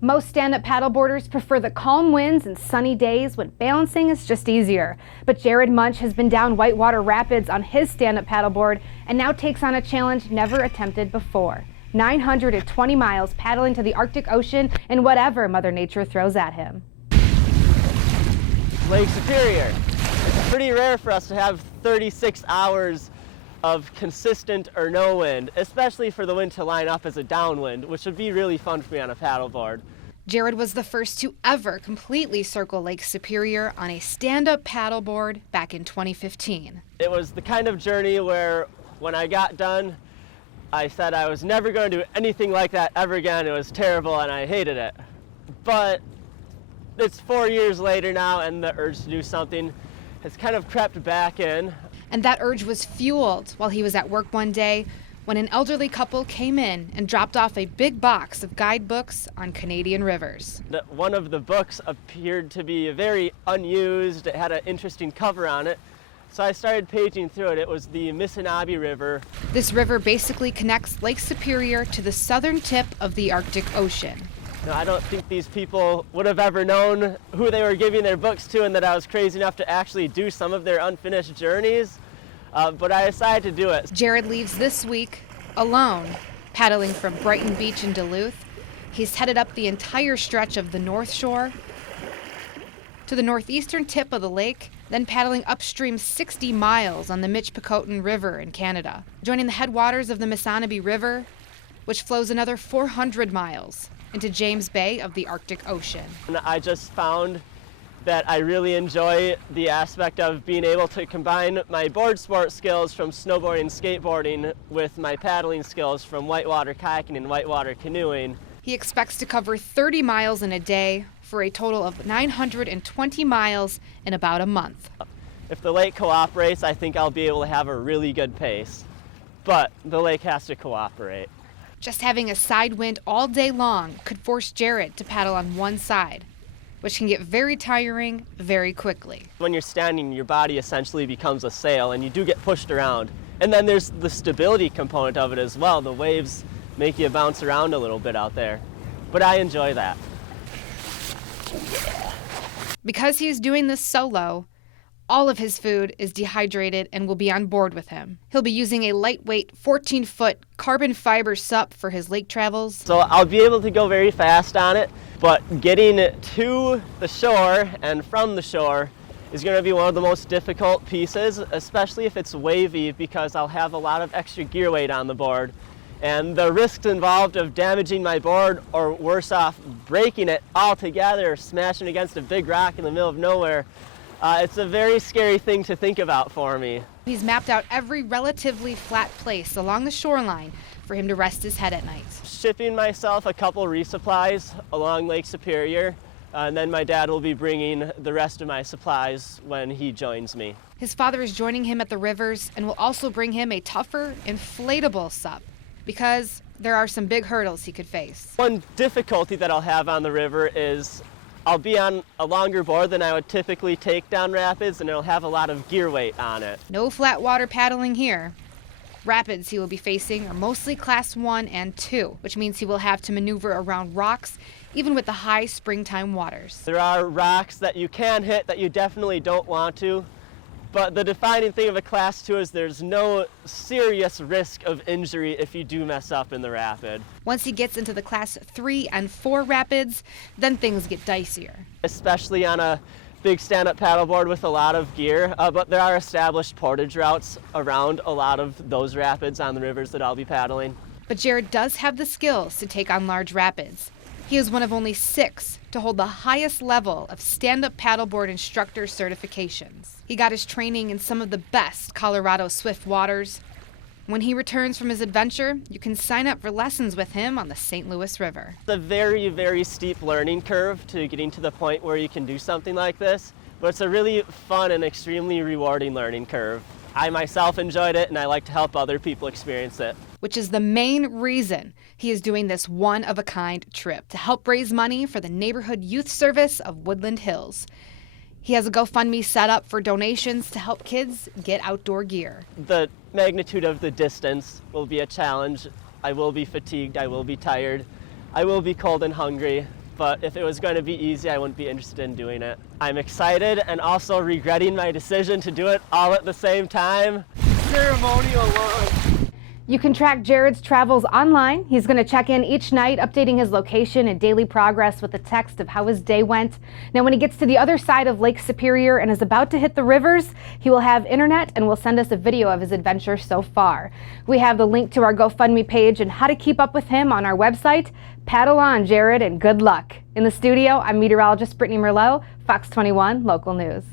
Most stand-up paddleboarders prefer the calm winds and sunny days when balancing is just easier. But Jared Munch has been down whitewater rapids on his stand-up paddleboard and now takes on a challenge never attempted before. 920 miles paddling to the Arctic Ocean and whatever Mother Nature throws at him. Lake Superior. It's pretty rare for us to have 36 hours of consistent or no wind, especially for the wind to line up as a downwind, which would be really fun for me on a paddleboard. Jared was the first to ever completely circle Lake Superior on a stand-up paddleboard back in 2015. It was the kind of journey where when I got done, I said I was never going to do anything like that ever again. It was terrible and I hated it. But it's 4 years later now and the urge to do something has kind of crept back in. And that urge was fueled while he was at work one day when an elderly couple came in and dropped off a big box of guidebooks on Canadian rivers. One of the books appeared to be very unused. It had an interesting cover on it. So I started paging through it. It was the Missinaibi River. This river basically connects Lake Superior to the southern tip of the Arctic Ocean. Now, I don't think these people would have ever known who they were giving their books to and that I was crazy enough to actually do some of their unfinished journeys, but I decided to do it. Jared leaves this week alone, paddling from Brighton Beach in Duluth. He's headed up the entire stretch of the North Shore to the northeastern tip of the lake, then paddling upstream 60 miles on the Michipicoten River in Canada, joining the headwaters of the Missinaibi River, which flows another 400 miles into James Bay of the Arctic Ocean. And I just found that I really enjoy the aspect of being able to combine my board sport skills from snowboarding and skateboarding with my paddling skills from whitewater kayaking and whitewater canoeing. He expects to cover 30 miles in a day for a total of 920 miles in about a month. If the lake cooperates, I think I'll be able to have a really good pace, but the lake has to cooperate. Just having a side wind all day long could force Jared to paddle on one side, which can get very tiring very quickly. When you're standing, your body essentially becomes a sail and you do get pushed around. And then there's the stability component of it as well. The waves make you bounce around a little bit out there. But I enjoy that. Because he's doing this solo, all of his food is dehydrated and will be on board with him. He'll be using a lightweight 14-foot carbon fiber SUP for his lake travels. So I'll be able to go very fast on it, but getting to the shore and from the shore is going to be one of the most difficult pieces, especially if it's wavy, because I'll have a lot of extra gear weight on the board. And the risks involved of damaging my board, or worse off, breaking it altogether, smashing against a big rock in the middle of nowhere, it's a very scary thing to think about for me. He's mapped out every relatively flat place along the shoreline for him to rest his head at night. Shipping myself a couple resupplies along Lake Superior, and then my dad will be bringing the rest of my supplies when he joins me. His father is joining him at the rivers and will also bring him a tougher, inflatable SUP, because there are some big hurdles he could face. One difficulty that I'll have on the river is I'll be on a longer board than I would typically take down rapids, and it'll have a lot of gear weight on it. No flat water paddling here. Rapids he will be facing are mostly class 1 and 2, which means he will have to maneuver around rocks, even with the high springtime waters. There are rocks that you can hit that you definitely don't want to, but the defining thing of a class 2 is there's no serious risk of injury if you do mess up in the rapid. Once he gets into the class 3 and 4 rapids, then things get dicier. Especially on a big stand-up paddleboard with a lot of gear, but there are established portage routes around a lot of those rapids on the rivers that I'll be paddling. But Jared does have the skills to take on large rapids. He is one of only 6 to hold the highest level of stand-up paddleboard instructor certifications. He got his training in some of the best Colorado swift waters. When he returns from his adventure, you can sign up for lessons with him on the St. Louis River. It's a very, very steep learning curve to getting to the point where you can do something like this, but it's a really fun and extremely rewarding learning curve. I myself enjoyed it, and I like to help other people experience it. Which is the main reason he is doing this one-of-a-kind trip, to help raise money for the Neighborhood Youth Service of Woodland Hills. He has a GoFundMe set up for donations to help kids get outdoor gear. The magnitude of the distance will be a challenge. I will be fatigued, I will be tired, I will be cold and hungry, but if it was going to be easy, I wouldn't be interested in doing it. I'm excited and also regretting my decision to do it all at the same time. Ceremonial launch. You can track Jared's travels online. He's going to check in each night, updating his location and daily progress with a text of how his day went. Now, when he gets to the other side of Lake Superior and is about to hit the rivers, he will have internet and will send us a video of his adventure so far. We have the link to our GoFundMe page and how to keep up with him on our website. Paddle on, Jared, and good luck. In the studio, I'm meteorologist Brittany Merlot, Fox 21 Local News.